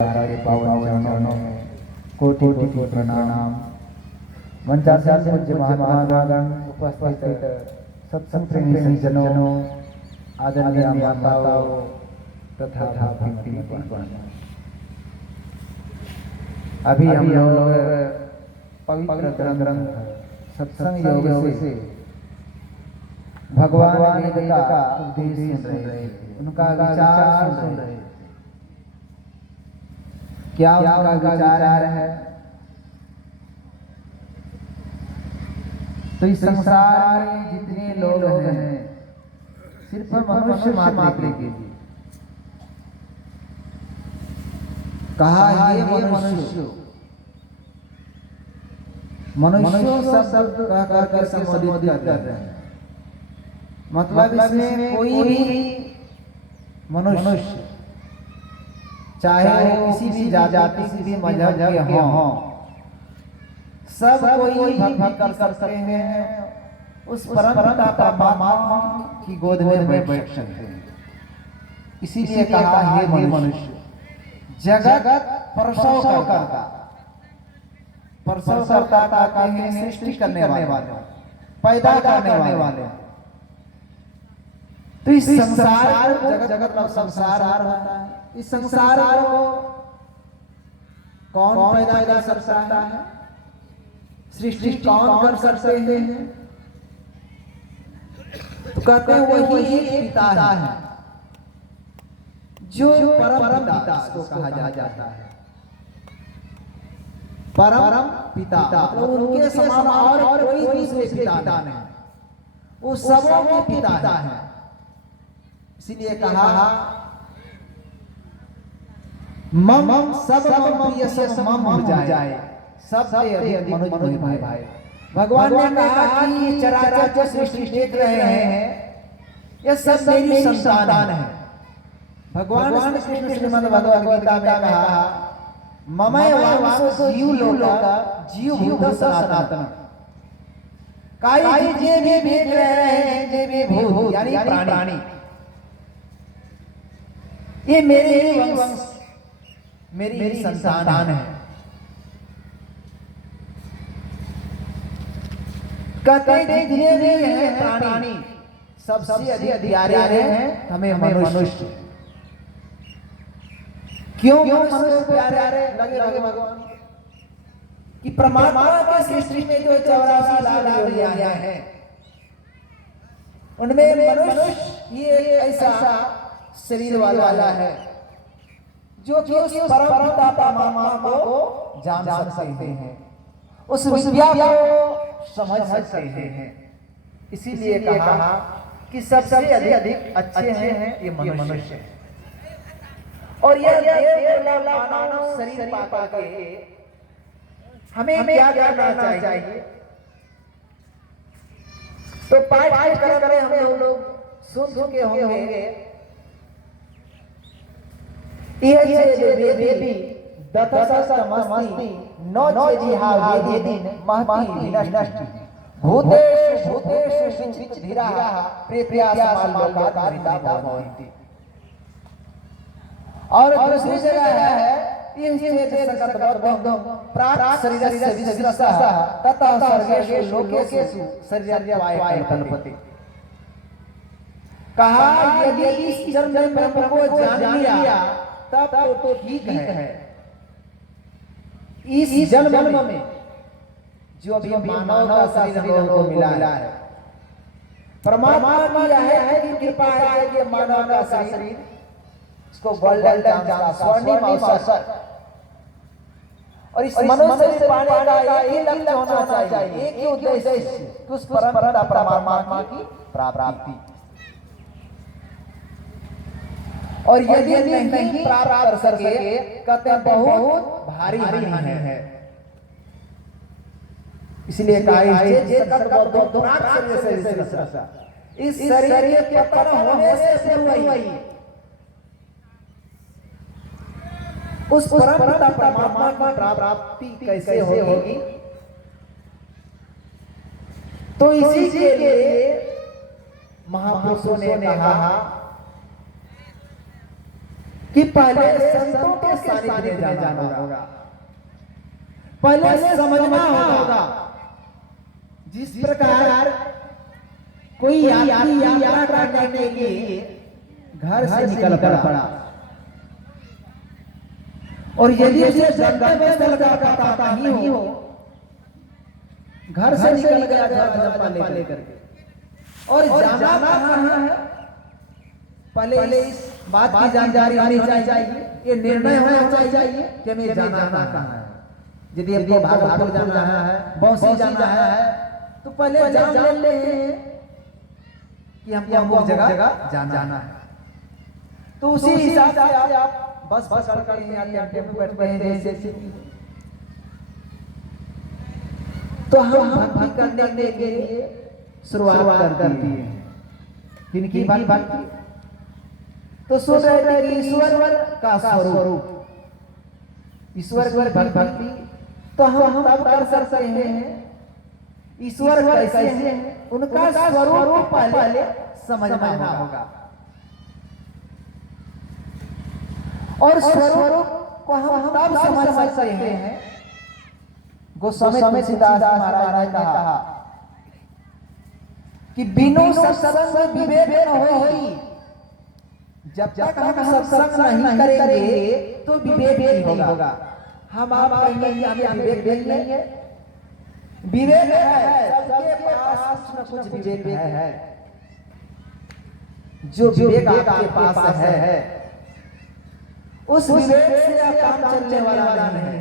के पावन चरणों में कोटि कोटि प्रणाम। मंचासीन पूज्य महात्मागण, उपस्थित सत्संग प्रेमी सज्जनों, आदरणीय माताओं तथा भक्तिमती। अभी हम लोग पवित्र ग्रंथ सत्संग योग से भगवान वेद का उपदेश सुन रहे थे, उनका विचार सुन रहे थे। क्या उनका विचार है? तो इस संसार में जितने लोग हैं सिर्फ मनुष्य मात्र के लिए कहा, ये मनुष्य मनुष्यों शब्द कह करके संबोधित करते हैं। मतलब इसमें कोई भी मनुष्य, चाहे वो किसी भी जाति किसी भी मजहब के हों, सब कोई भक्ति कर सकते हैं, उस परम पिता परमात्मा की गोद में बैठ सकते हैं। इसीलिए कहा, हे मनुष्य, जगत प्रसव करता, प्रसव करता कहते हैं सृष्टि करने वाले, पैदा करने वाले। तो इस संसार जगत मतलब संसार होता है। इस संसार को कौन पैदा कर सकता है? सृष्टि कौन कर सकते हैं? तो कहते हैं वही एक पिता है, जो परम पिता को कहा जाता है। परम पिता मतलब उनके समान और कोई दूसरे पिता नहीं, वो सबों के पिता है। इसीलिए कहा, मम सब प्रिय से मम हो जाए, सबसे अधिक मनुज भाई। भगवान ने कहा कि ये चराचर जो सृष्टि देख रहे हैं, ये सब मेरी संतान है। भगवान श्री कृष्ण श्रीमद् भगवद गीता में कहा, ममैव वांसो जीव लोका जीव भूत सनातन। काई जे भी देख रहे हैं, जे भी भूत यानी प्राणी, ये मेरे वंश मेरी संतान है। कहते जितने भी हैं प्राणी सबसे अधिक प्यारे हैं हमें मनुष्य। क्यों मनुष्य प्यारे लगे भगवान? कि परमात्मा की सृष्टि में जो 84 लाख योनियां हैं, उनमें मनुष्य ये ऐसा शरीर वाला है जो कि उस परम पिता परमात्मा को जान सकते हैं, उस विद्या को समझ सकते हैं। इसीलिए कहा कि सबसे अधिक अच्छे हैं ये मनुष्य। और यह मानव शरीर पा के हमें क्या करना चाहिए? तो पाठ कर हम लोग सुन के होंगे, यह वेदी दतसमस्ति नो जिहा वेदिन महति विनष्टि भूतेषु भूतेषु चित् धीराः प्रेत्यासमालोकात् भवन्ति। और दूसरी जगह है, इह चेत् सकतबद्धं प्राक् शरीरस्य विश्वसः ततः सर्वेषु लोकेषु शरीरत्वाय कल्पते। कहा, यदि इस जन्म में ब्रह्म को जान लिया तब तो ठीक है। इस जन्म में जो अभी मानव का शरीर हम लोगों को मिला है, परमात्मा की है कि कृपा है कि मानव का शरीर इसको गोल्डन चांस स्वर्णिम अवसर, और इस मनुष्य से पाने का एक लक्ष्य होना चाहिए, एक ही उद्देश्य, उस परम पिता परमात्मा की प्राप्ति। और यदि नहीं प्राप्त कर सके, कहते हैं बहुत भारी हानि है। इसलिए इस शरीर के पतन होने से वही उस परम पिता परमात्मा की प्राप्ति कैसे होगी? तो इसी के लिए महापुरुषों ने कहा कि पहले संतों के सानिध्य में जाना होगा, पहले समझना होगा। जिस प्रकार कोई यात्रा करने के लिए घर से निकल पड़ा और यदि उसे जंगल में लगा पता नहीं हो, घर से निकल गया जल लेकर के और जाना कहाँ है, पहले इस बात की जानकारी होनी चाहिए, ये निर्णय होना चाहिए कि हमें जाना कहाँ है। यदि हमको भागलपुर जाना है, बौंसी जाना है, तो पहले जान ले कि हमको अमुक जगह जाना है। तो उसी हिसाब से आप बस पकड़ कर यहाँ टेम्पो बैठते हैं जैसे। तो हम भक्ति करने के लिए शुरुआत करती है किनकी बात की, तो सुन रहे थे कि ईश्वर का स्वरूप, ईश्वर की भक्ति तो हम तब कर सकते हैं। ईश्वर कैसे हैं, उनका स्वरूप पहले समझना होगा और स्वरूप को हम तब समझ सकते हैं। गोस्वामी तुलसीदास महाराज ने कहा कि बिनु सत्संग विवेक न होई, जब तक हम सत्संग नहीं करेंगे तो विवेक नहीं होगा। हम आप कहेंगे कि हमें विवेक नहीं है, विवेक है, सबके पास कुछ विवेक है। जो विवेक आपके पास है उस विवेक से काम चलने वाला नहीं है।